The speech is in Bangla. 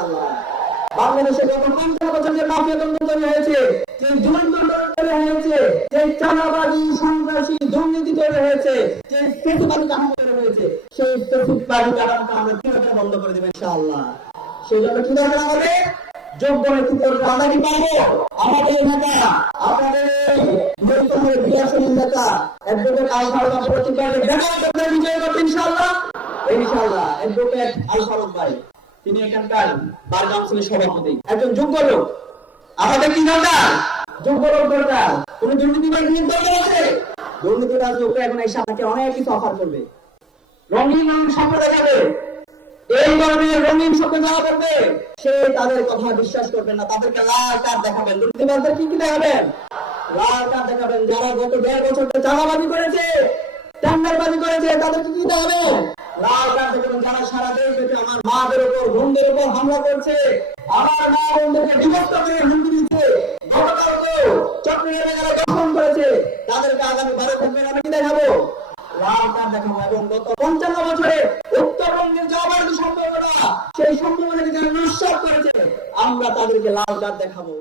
ইনশাআল্লাহ। বাংলাদেশে গত 50 বছর যে মাফিয়া তন্ত্র তৈরি হয়েছে, যে জুলুম তন্ত্র তৈরি হয়েছে, যে চাঁদাবাজি, সন্ত্রাসী, দুর্নীতি তৈরি হয়েছে, যে ফেসিবাদী কাঠামো তৈরি হয়েছে, সেই ফেসিবাদী কাঠামোটা আমরা কিভাবে বন্ধ করে দেব ইনশাআল্লাহ। সেই জন্য কি দরকার আমাদের? যোগ্য নেতৃত্ব। আমরা কি পাবো? আমাদের নেতা, আপনাদের বৈষম্যের বিরাসনীন নেতা অ্যাডভোকেট আল ফারুক প্রতিবারে দেখা করতে বিজয় করতে ইনশাআল্লাহ। ইনশাআল্লাহ অ্যাডভোকেট আল ফারুক ভাই, তিনি এখানকার বার কাউন্সিলের সভাপতি, একজন যোগ্য লোক। আমাদের কি দরকার? যোগ্য লোক দরকার। কোন দুর্নীতিবাজ নিয়োগ দরকার আছে? দুর্নীতিবাজ লোক এখন এসে আপনাকে অনেক কিছু অফার করবে, রঙিন স্বপ্ন দেখাবে। এই ধরনের রঙিন স্বপ্ন যারা করবে, সে তাদের কথা বিশ্বাস করবেন না, তাদেরকে লাল কার্ড দেখাবেন। দুর্নীতিবাজদের কি কি দেখাবেন? লাল কার্ড দেখাবেন। যারা গত 1.5 বছর ধরে চাঁদাবাজি করেছে, টেন্ডারবাজি করেছে, তাদেরকে কি দেখাবেন? লাল কার্ড দেখাবেন। যারা সারা দেশ থেকে আমার মাদের উপর, বোনদের উপর হামলা করছে, আমার মা বোনদেরকে বিভক্ত করে হুমকি দিচ্ছে, গতকালকে চট্টগ্রামে যারা দখল করেছে, তাদেরকে আগামী 12 ফেব্রুয়ারি আমি কি দেখাবো? লাল কার্ড দেখাবো। এবং গত 55 বছরে উত্তরবঙ্গের জনগণের সম্পর্কটা, সেই সম্পর্কটাকে যারা নস্যাৎ করেছে, আমরা তাদেরকে লাল কার্ড দেখাবো।